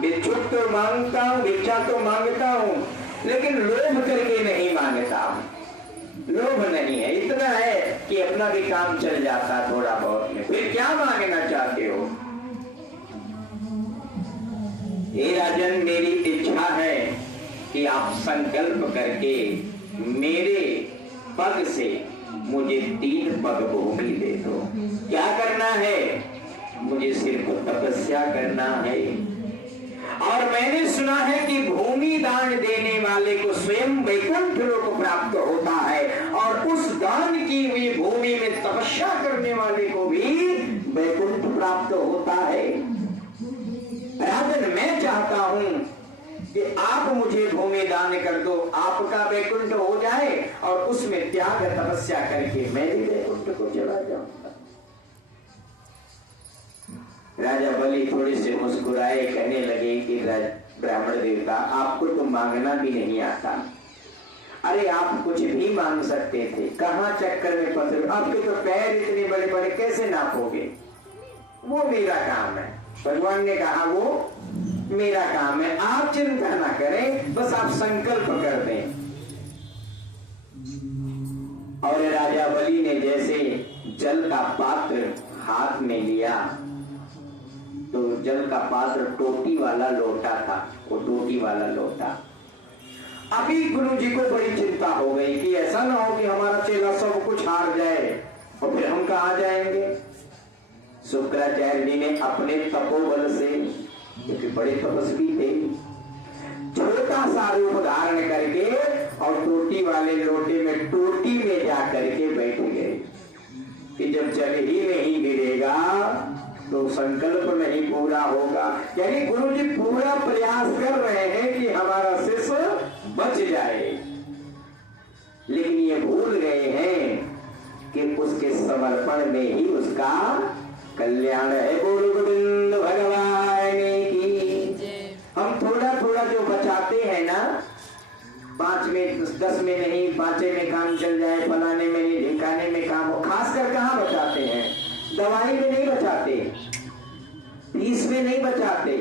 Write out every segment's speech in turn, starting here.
भिक्षुक तो मांगता हूँ, भिक्षा तो मांगता हूँ, लेकिन लोभ करके नहीं मांगता हूँ। लोभ नहीं है, इतना है कि अपना भी काम चल जाता थोड़ा बहुत में, फिर क्या मांगना चाहते हो? हे राजन, मेरी इच्छा है कि आप संकल्प करके मेरे पग से मुझे 3 पग भूमि दे दो। क्या करना है? मुझे सिर्फ तपस्या करना है। और मैंने सुना है कि भूमि दान देने वाले को स्वयं वैकुंठ लोक प्राप्त होता है, और उस दान की हुई भूमि में तपस्या करने वाले को भी वैकुंठ प्राप्त होता है। राजन, मैं चाहता हूं कि आप मुझे भूमि दान कर दो, आपका वैकुंठ हो जाए और उसमें त्याग तपस्या करके मैं भी वैकुंठ को चला जाऊंगा। राजा बलि थोड़े से मुस्कुराए, कहने लगे कि ब्राह्मण देवता, आपको तो मांगना भी नहीं आता। अरे आप कुछ भी मांग सकते थे, कहां चक्कर में फंसे? आपके तो पैर इतने बड़े बड़े, कैसे नापोगे? वो मेरा काम है। भगवान ने कहा वो मेरा काम है, आप चिंता ना करें, बस आप संकल्प कर दें। और राजा बलि ने जैसे जल का पात्र हाथ में लिया, तो जल का पात्र टोटी वाला लोटा था, वो टोटी वाला लोटा। अभी गुरु जी को बड़ी चिंता हो गई कि ऐसा ना हो कि हमारा चेला सब कुछ हार जाए और फिर हम कहां जाएंगे। शुक्राचार्य जी ने अपने तपोबल से, क्योंकि बड़े तपस्वी थे, छोटा सा रूप धारण करके और टोटी वाले लोटे में टोटी में जा करके बैठ गए कि जब जल ही नहीं गिरेगा तो संकल्प नहीं पूरा होगा। यानी गुरु जी पूरा प्रयास कर रहे हैं कि हमारा शिष्य बच जाए, लेकिन ये भूल गए हैं कि उसके समर्पण में ही उसका कल्याण है। बोलो गोविंद भगवान की। हम थोड़ा थोड़ा जो बचाते हैं ना, 5 में 10 में नहीं, 5 में काम चल जाए, फलाने में नहीं, ढिकाने में काम हो, खासकर कहाँ बचाते हैं? दवाई में नहीं बचाते, फीस में नहीं बचाते,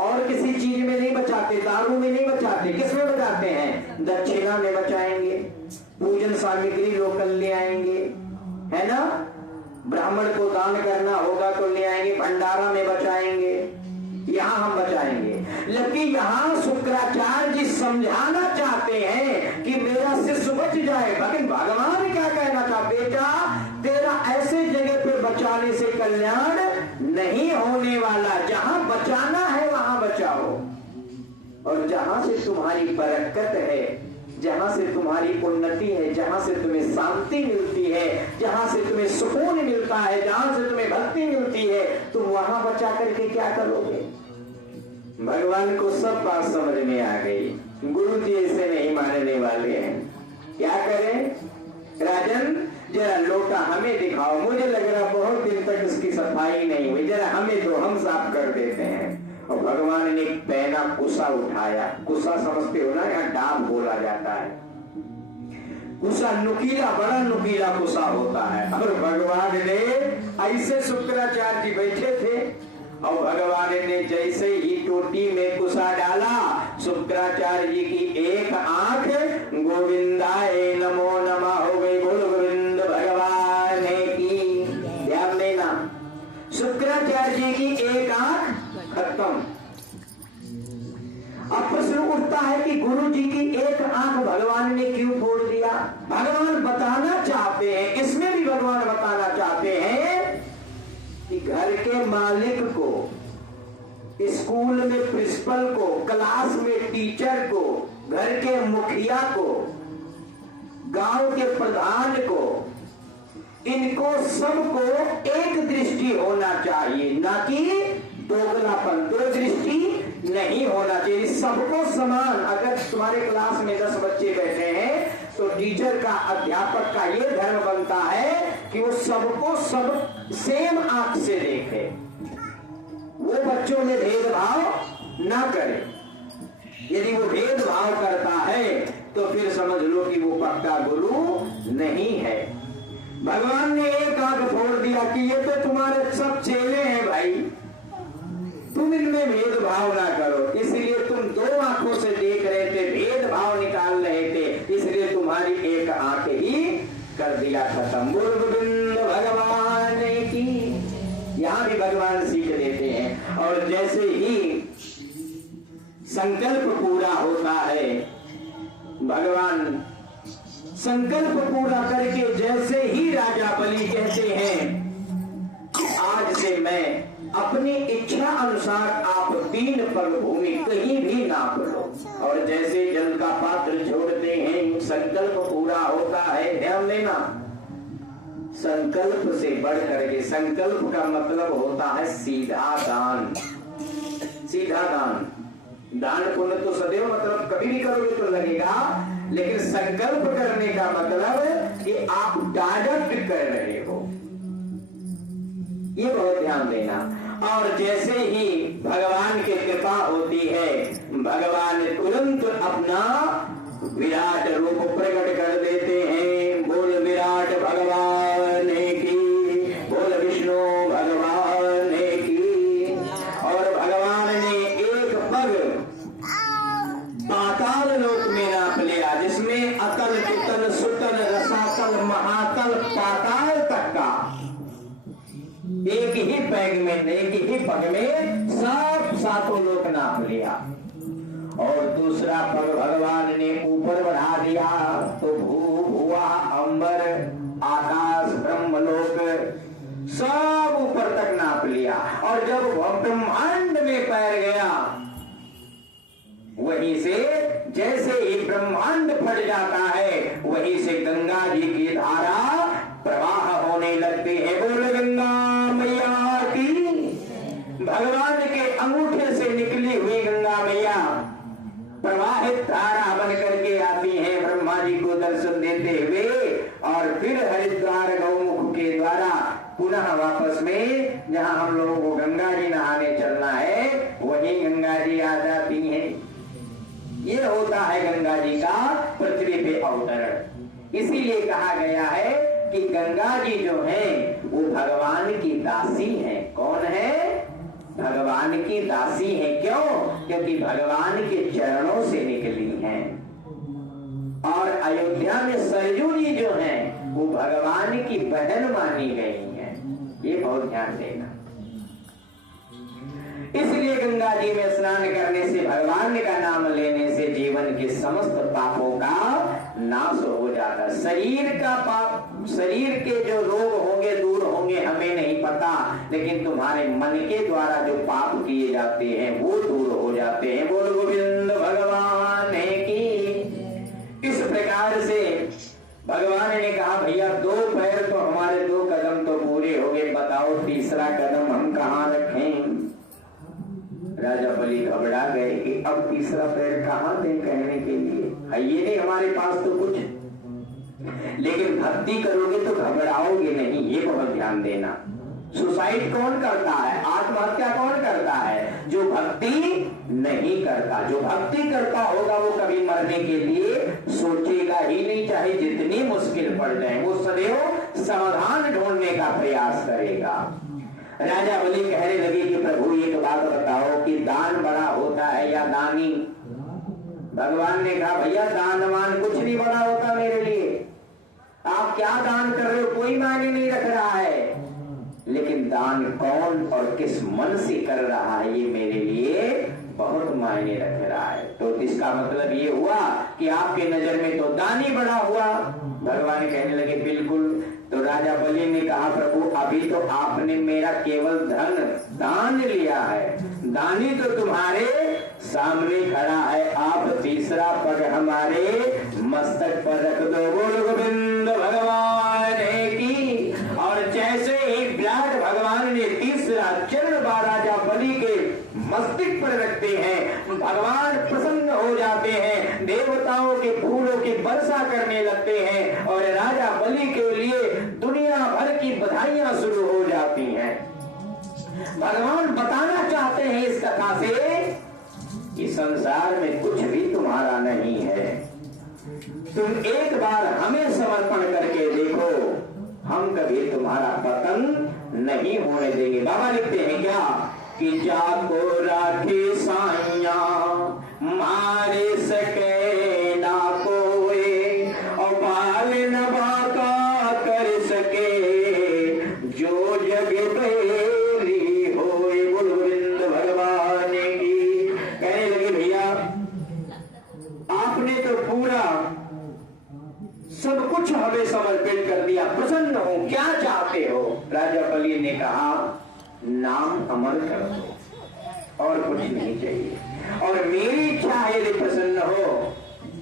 और किसी चीज में नहीं बचाते, दारू में नहीं बचाते, किस में बचाते हैं? दक्षिणा में बचाएंगे, पूजन सामग्री लोकल ले आएंगे, है ना? ब्राह्मण को दान करना होगा तो ले आएंगे, भंडारा में बचाएंगे, यहाँ हम बचाएंगे। लेकिन यहाँ शुक्राचार्य जी समझाना चाहते हैं कि मेरा शिष्य बच जाए, लेकिन भगवान क्या कहना चाहते? बेटा, तेरा ऐसे जगह पे बचाने से कल्याण नहीं होने वाला, जहां बचाना है वहां बचाओ, और जहां से तुम्हारी बरकत है, जहां से तुम्हारी उन्नति है, जहां से तुम्हें शांति मिलती है, जहां से तुम्हें सुकून मिलता है, जहां से तुम्हें भक्ति मिलती है, तुम वहां बचा करके क्या करोगे? भगवान को सब बात समझ में आ गई। गुरु जी ऐसे नहीं मानने वाले हैं। क्या करें? राजन, जरा लोटा हमें दिखाओ, मुझे लग रहा बहुत दिन तक इसकी सफाई नहीं हुई, जरा हमें दो, हम साफ कर देते हैं। और भगवान ने एक पैना कुसा उठाया। कुसा समझते हो ना, यहाँ डाब बोला जाता है। कुसा नुकीला, बड़ा नुकीला कुसा होता है। और भगवान ने ऐसे, शुक्राचार्य जी बैठे थे और भगवान ने जैसे ही टोटी में कुसा डाला, शुक्राचार्य जी की एक आंख गोविंदाय नमो नमः हो गई। बोलो गोविंद भगवान की। ध्यान देना, शुक्राचार्य जी की एक आंख खत्म। अब प्रश्न उठता है कि गुरु जी की एक आंख भगवान ने क्यों फोड़ दिया? भगवान बताना चाहते हैं, इसमें भी भगवान बताना चाहते हैं कि घर के मालिक को, स्कूल में प्रिंसिपल को, क्लास में टीचर को, घर के मुखिया को, गांव के प्रधान को, इनको सबको एक दृष्टि होना चाहिए, ना कि दोगलापन, दो दृष्टि नहीं होना चाहिए, सबको समान। अगर तुम्हारे क्लास में 10 बच्चे बैठे हैं तो टीचर का, अध्यापक का ये धर्म बनता है कि वो सबको सब सेम आंख से देखे, वो बच्चों में भेदभाव ना करे। यदि वो भेदभाव करता है तो फिर समझ लो कि वो पक्का गुरु नहीं है। भगवान ने एक आंख फोड़ दिया कि ये तो तुम्हारे सब चेले हैं भाई, तुम तुम इनमें भेदभाव ना करो, इसलिए तुम दो आंखों से देख रहे थे, भेदभाव निकाल रहे थे, इसलिए तुम्हारी एक आंख ही कर दिया खत्म। बोल गोविंद भगवान की। यहां भी भगवान सीख देते हैं। और जैसे ही संकल्प पूरा होता है, भगवान संकल्प पूरा करके जैसे ही राजा बलि कहते हैं आज से मैं अपनी इच्छा अनुसार आप 3 पग भूमि कहीं भी नाप लो, और जैसे जल का पात्र छोड़ते हैं संकल्प पूरा होता है। ध्यान देना, संकल्प से बढ़ करके, संकल्प का मतलब होता है सीधा दान। सीधा दान, दान पुण्य तो सदैव मतलब कभी भी करोगे तो लगेगा, लेकिन संकल्प करने का मतलब कि आप डायरेक्ट कर रहे हो, ये बहुत ध्यान देना। और जैसे ही भगवान की कृपा होती है, भगवान तुरंत अपना विराट रूप प्रकट कर देते हैं। बोल विराट भगवान की, बोल विष्णु भगवान की। और भगवान ने एक पग पाताल लोक में नाप लिया, जिसमें अतल पितल सुतल रसातल महातल पाताल तक का एक ही पैग में, एक ही पग में सब 7 लोक नाप लिया। और दूसरा पग भगवान ने ऊपर बढ़ा दिया तो भू भुआ अंबर आकाश ब्रह्मलोक सब ऊपर तक नाप लिया। और जब ब्रह्मांड में पैर गया, वहीं से जैसे ही ब्रह्मांड फट जाता है, वहीं से गंगा जी की धारा प्रवाह होने लगती है। बोल गंगा मैया की। भगवान के अंगूठे से निकली हुई गंगा मैया प्रवाहित धारा बन करके आती है ब्रह्मा जी को दर्शन देते हुए, और फिर हरिद्वार गौमुख के द्वारा पुनः वापस में जहां हम लोगों को गंगा जी नहाने चलना है, वहीं गंगा जी आ जाती हैं। ये होता है गंगा जी का पृथ्वी पे अवतरण। इसीलिए कहा गया है कि गंगा जी जो है वो भगवान की दासी है। कौन है? भगवान की दासी है। क्यों? क्योंकि भगवान के चरणों से निकली हैं। और अयोध्या में सरयू जी जो है वो भगवान की बहन मानी गई है। ये बहुत ध्यान देना। इसलिए गंगा जी में स्नान करने से, भगवान का नाम लेने से जीवन के समस्त पापों का नाश हो जाता है। शरीर का पाप, शरीर के जो रोग होंगे दूर होंगे हमें नहीं पता, लेकिन तुम्हारे मन के द्वारा जो पाप किए जाते हैं वो दूर हो जाते हैं। बोल गोविंद भगवान की। इस प्रकार से भगवान ने कहा भैया 2 पैर तो हमारे 2 कदम तो पूरे हो गए, बताओ तीसरा कदम हम कहाँ रखें। राजा बलि घबरा गए कि अब तीसरा पैर कहां दें कहने के लिए, है ये नहीं हमारे पास तो कुछ। लेकिन भक्ति करोगे तो घबराओगे नहीं, ये बहुत ध्यान देना। सुसाइड कौन करता है, आत्महत्या कौन करता है? जो भक्ति नहीं करता। जो भक्ति करता होगा वो कभी मरने के लिए सोचेगा ही नहीं, चाहे जितनी मुश्किल पड़ जाए, वो सदैव समाधान ढूंढने का प्रयास करेगा। राजा बलि कहने लगे कि प्रभु एक बात बताओ कि दान बड़ा होता है या दानी? भगवान ने कहा भैया दानवान कुछ नहीं बड़ा होता मेरे लिए। आप क्या दान कर रहे हो कोई मायने नहीं रख रहा है, लेकिन दान कौन और किस मन से कर रहा है ये मेरे लिए बहुत मायने रख रहा है। तो इसका मतलब ये हुआ कि आपके नजर में तो दानी बड़ा हुआ। भगवान कहने लगे बिल्कुल। तो राजा बलि ने कहा प्रभु अभी तो आपने मेरा केवल धन दान लिया है, दानी तो तुम्हारे सामने खड़ा है। आप तीसरा पग हमारे मस्तक पर रख दो। बोल गोविंद भगवान की। और जैसे ही विराट भगवान ने तीसरा चरण राजा बलि के मस्तक पर रखते हैं, भगवान प्रसन्न हो जाते हैं, देवताओं के फूलों की वर्षा करने लगते हैं और राजा बलि के लिए दुनिया भर की बधाइयां शुरू हो जाती हैं। भगवान बताना चाहते हैं इस कथा से कि संसार में कुछ भी तुम्हारा नहीं है, तुम एक बार हमें समर्पण करके देखो, हम कभी तुम्हारा पतन नहीं होने देंगे। बाबा लिखते हैं क्या कि जाको राखे साइया मारे सके ना कोई और बाल नभा का कर सके जो जग बेरी होए। बोल गोविंद भगवान की। कहने लगे भैया आपने तो पूरा सब कुछ हमें समर्पित कर दिया, प्रसन्न हो, क्या चाहते हो? राजा बलि ने कहा नाम अमर कर दो और कुछ नहीं चाहिए, और मेरी इच्छा है यदि प्रसन्न हो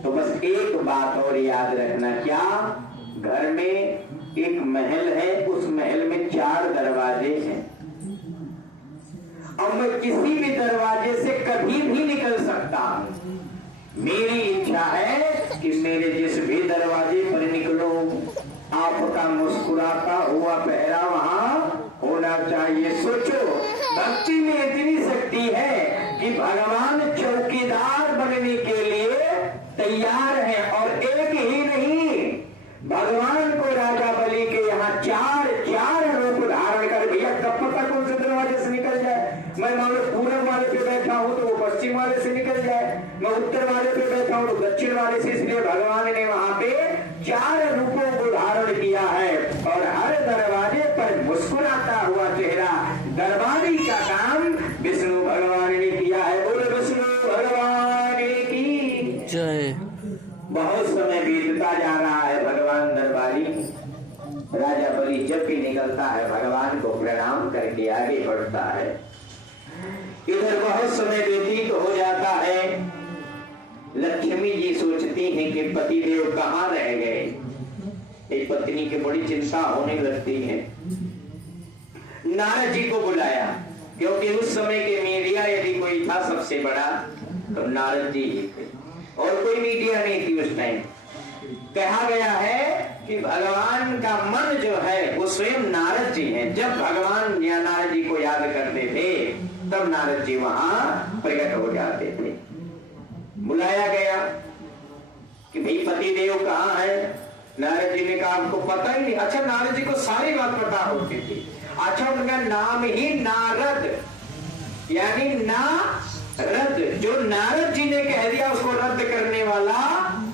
तो बस एक बात और याद रखना। क्या? घर में एक महल है, उस महल में 4 दरवाजे हैं और मैं किसी भी दरवाजे से कभी भी निकल सकता हूं। मेरी इच्छा है कि मेरे जिस भी दरवाजे पर निकलो आपका मुस्कुराता हुआ पहरा वहां होना चाहिए। सोचो भक्ति में इतनी शक्ति है कि भगवान चौकीदार बनने के लिए तैयार है, और एक ही नहीं, भगवान को राजा बलि के यहाँ 4 रूप धारण कर। भैया कब पता कौन से दरवाजे से निकल जाए? मैं मान लो पूरब वाले पे बैठा हूं तो वो पश्चिम वाले से निकल जाए, मैं उत्तर वाले पे बैठा हूं तो दक्षिण वाले से। इसलिए भगवान ने वहां पे 4 रूपों को धारण किया है, और हर दरवाजे पर मुस्कुराता हुआ चेहरा। दरबारी का काम विष्णु भगवान ने किया है। बोलो विष्णु भगवान की जय। बहुत समय बीतता जा रहा है, भगवान दरबारी राजा बलि जब भी निकलता है भगवान को प्रणाम करके आगे बढ़ता है। इधर बहुत समय व्यतीत हो जाता है। लक्ष्मी जी सोचती हैं कि पतिदेव कहाँ रह गए। एक पत्नी की बड़ी चिंता होने लगती है। नारद जी को बुलाया, क्योंकि उस समय के मीडिया यदि कोई था सबसे बड़ा तो नारद जी ही थे, और कोई मीडिया नहीं थी उस टाइम। कहा गया है कि भगवान का मन जो है वो स्वयं नारद जी हैं। जब भगवान या नारद जी को याद करते थे तब नारद जी वहां प्रकट हो जाते थे। बुलाया गया कि भाई पतिदेव कहाँ है? नारद जी ने कहा आपको पता ही नहीं। अच्छा, नारद जी को सारी बात पता होती थी। अच्छा, उनका नाम ही नारद, यानी नारद, जो नारद जी ने कह दिया उसको रद्द करने वाला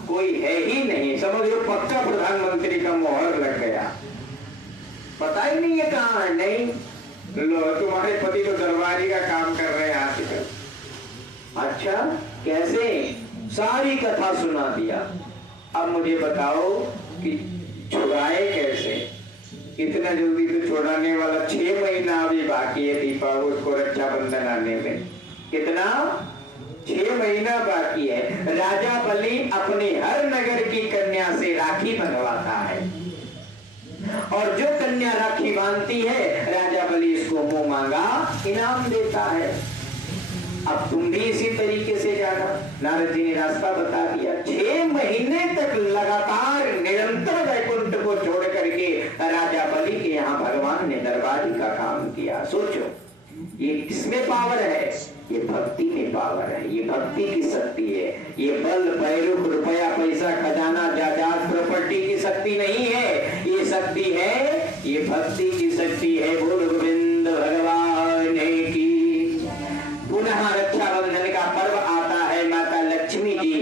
कोई है ही नहीं। समझ लो पक्का प्रधानमंत्री का मोहर लग गया। पता ही नहीं है कहाँ है। नहीं, लो तुम्हारे पति तो दरबारी का काम कर रहे हैं आजकल। अच्छा, कैसे? सारी कथा सुना दिया। अब मुझे बताओ कि छुड़ाए कैसे? इतना जल्दी तो छुड़ाने वाला 6 महीना अभी बाकी है दीपा उसको रक्षाबंधन आने में। कितना? 6 महीना बाकी है। राजा बलि अपने हर नगर की कन्या से राखी बंधवाता है, और जो कन्या राखी बांधती है राजा बलि इसको मुंह मांगा इनाम देता है। अब तुम भी इसी तरीके से जाना। नारद जी ने रास्ता बता दिया। 6 महीने तक लगातार निरंतर वैकुंठ को छोड़ करके राजा बलि के यहाँ भगवान ने दरबारी का काम किया। सोचो ये किसमें पावर है? ये भक्ति में पावर है, ये भक्ति की शक्ति है। ये बल पैरुख रुपया पैसा खजाना जायदाद प्रॉपर्टी की शक्ति नहीं है, ये शक्ति है, ये भक्ति की शक्ति है। बोल गोविंद भगवान की। पुनः रक्षाबंधन का पर्व आता है। माता लक्ष्मी जी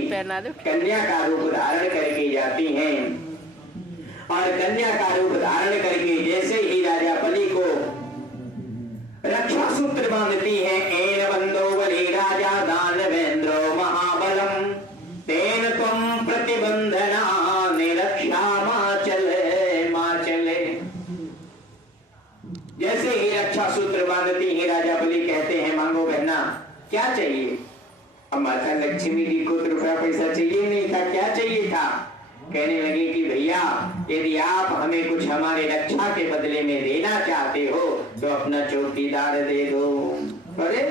कन्या का रूप धारण करके जाती हैं, और कन्या का रूप धारण करके जैसे ही राजा बलि को रक्षा सूत्र बांधती है, एन बंदो बलि राजा दानवेंद्रो महाबलम तेन त्वं प्रतिबंधना निरक्षा माचले। जैसे ही रक्षा सूत्र बांधती है राजा बलि कहते हैं मांगो बहना क्या चाहिए? अब माता लक्ष्मी जी को तो रुपया पैसा चाहिए नहीं था, क्या चाहिए था? कहने लगे कि भैया यदि आप हमें कुछ हमारे रक्षा के बदले में देना चाहते हो तो अपना चौकीदार दे दो। अरे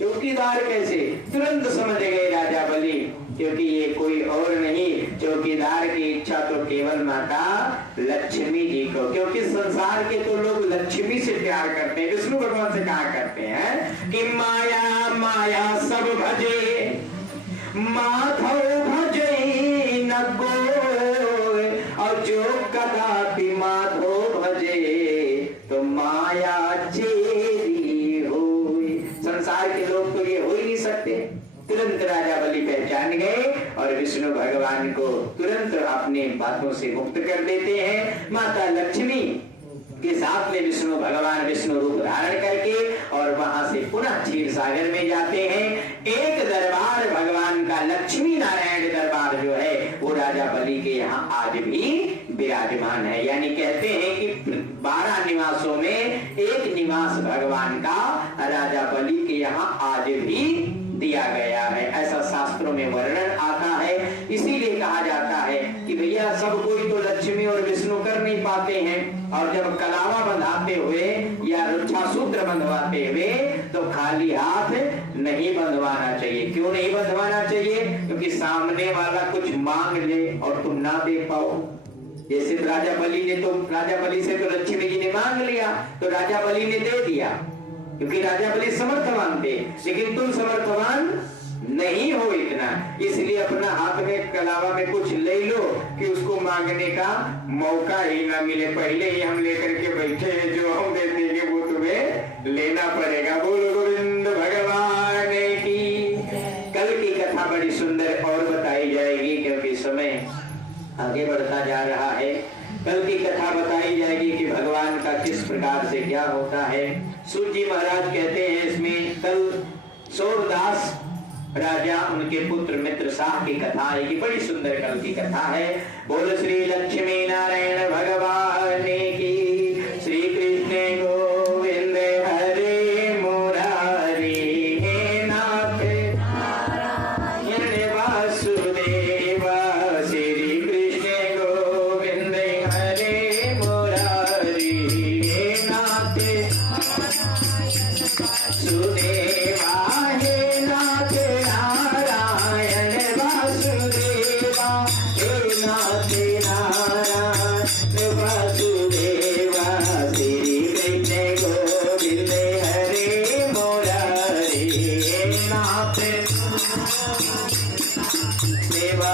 चौकीदार कैसे? तुरंत समझ गए राजा बलि, क्योंकि ये कोई और नहीं, चौकीदार की इच्छा तो केवल माता लक्ष्मी जी को, क्योंकि संसार के तो लोग लक्ष्मी से प्यार करते हैं, विष्णु भगवान से कहा करते हैं कि माया माया सब भजे माधव भजे न कोय, और जो कदापि माधव भजे तो माया चेरी होय। सकते। तुरंत राजा बलि पहचान गए और विष्णु भगवान को तुरंत अपने बातों से मुक्त कर देते हैं। माता लक्ष्मी के साथ में विष्णु भगवान विष्णु रूप धारण करके और वहां से पुनः क्षीर सागर में जाते हैं। एक दरबार भगवान का लक्ष्मी नारायण दरबार जो है वो राजा बलि के यहाँ आज भी विराजमान है। यानी कहते हैं कि 12 निवासों में एक निवास भगवान का राजा बलि के यहाँ आज भी दिया गया है, ऐसा शास्त्रों में वर्णन आता है। इसीलिए कहा जाता है कि भैया सब कोई तो लक्ष्मी और विष्णु कर नहीं पाते हैं, और जब कलावा बंधाते हुए या रक्षा सूत्र बंधवाते हुए तो खाली हाथ नहीं बंधवाना चाहिए। क्यों नहीं बंधवाना चाहिए? क्योंकि सामने वाला कुछ मांग ले और तुम ना दे पाओ। जैसे राजा बलि से तो लक्ष्मी जी ने मांग लिया तो राजा बलि ने दे दिया, क्योंकि राजा बलि समर्थवान थे, लेकिन तुम समर्थवान नहीं हो इतना, इसलिए अपना हाथ में कलावा में कुछ ले लो कि उसको मांगने का मौका ही ना मिले। पहले ही हम लेकर के बैठे हैं, जो हम दे देंगे वो तुम्हें लेना पड़ेगा। बोलो गोविंद भगवान की। कल की कथा बड़ी सुंदर और बताई जाएगी, क्योंकि समय आगे बढ़ता जा रहा है। कल की कथा बताई जाएगी कि भगवान का किस प्रकार से क्या होता है। सूत जी महाराज कहते हैं इसमें कल सूरदास राजा उनके पुत्र मित्र शाह की कथा है, कि बड़ी सुंदर कल की कथा है। बोल श्री लक्ष्मी नारायण भगवान की। श्री कृष्ण गोविंद हरे मुरारी, हे नाथ नारायण वासुदेव। श्री कृष्ण गोविंद हरे मुरारी, हे नाथ वासुदेवा, हे नाथ नारायण वासुदेवा, हे नाथ नारायण वासुदेवा। श्री कृष्ण गोविंद हरे मुरारी, हे नाथ देवा